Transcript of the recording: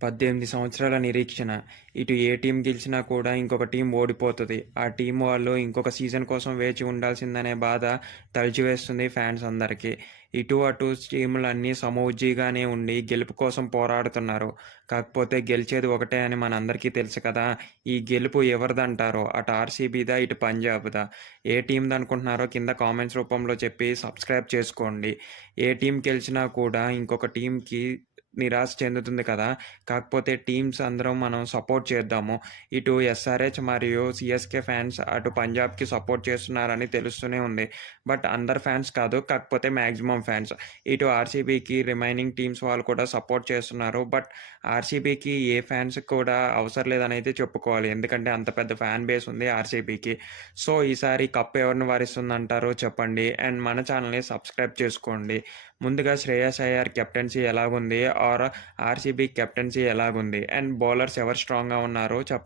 18 సంవత్సరాల నిరీక్షణ. ఇటు ఏ టీమ్ గెలిచినా కూడా ఇంకొక టీం ఓడిపోతది. ఆ టీమ్ వాళ్ళు ఇంకొక సీజన్ కోసం వేచి ఉండాల్సిందనే బాధ తలిచివేస్తుంది ఫ్యాన్స్ అందరికీ. ఇటు అటు టీములన్నీ సమఉజ్జీగానే ఉండి గెలుపు కోసం పోరాడుతున్నారు. కాకపోతే గెలిచేది ఒకటే అని మనందరికీ తెలుసు కదా! ఈ గెలుపు ఎవరిదంటారో అటు ఆర్‌సీబీదా, ఇటు పంజాబ్‌దా? ఏ టీమ్‌దనుకుంటున్నారో కింద కామెంట్స్ రూపంలో చెప్పి సబ్స్క్రైబ్ చేసుకోండి. ఏ టీమ్ గెలిచినా కూడా ఇంకొక టీమ్‌కి నిరాశ చెందుతుంది కదా! కాకపోతే టీమ్స్ అందరం మనం సపోర్ట్ చేద్దాము. ఇటు ఎస్ఆర్‌హెచ్ మరియు సీఎస్‌కే ఫ్యాన్స్ అటు పంజాబ్‌కి సపోర్ట్ చేస్తున్నారని తెలుస్తూనే ఉంది. బట్ అందరు ఫ్యాన్స్ కాదు. కాకపోతే మాక్సిమం ఫ్యాన్స్. ఇటు ఆర్‌సీబీకి రిమైనింగ్ టీమ్స్ వాళ్ళు కూడా సపోర్ట్ చేస్తున్నారు. బట్ ఆర్‌సీబీకి ఏ ఫ్యాన్స్ కూడా అవసరం లేదనైతే చెప్పుకోవాలి. ఎందుకంటే అంత పెద్ద ఫ్యాన్ బేస్ ఉంది ఆర్‌సీబీకి. సో, ఈసారి కప్ ఎవరిని వరిస్తుందంటారో చెప్పండి. అండ్ మన ఛానల్‌ని సబ్స్క్రైబ్ చేసుకోండి. ముందుగా శ్రేయస్ అయ్యర్ కెప్టెన్సీ ఎలాగుంది? ఆర్ ఆర్‌సీబీ కెప్టెన్సీ ఎలాగుంది? అండ్ బౌలర్స్ ఎవరు స్ట్రాంగ్‌గా ఉన్నారో చెప్పండి.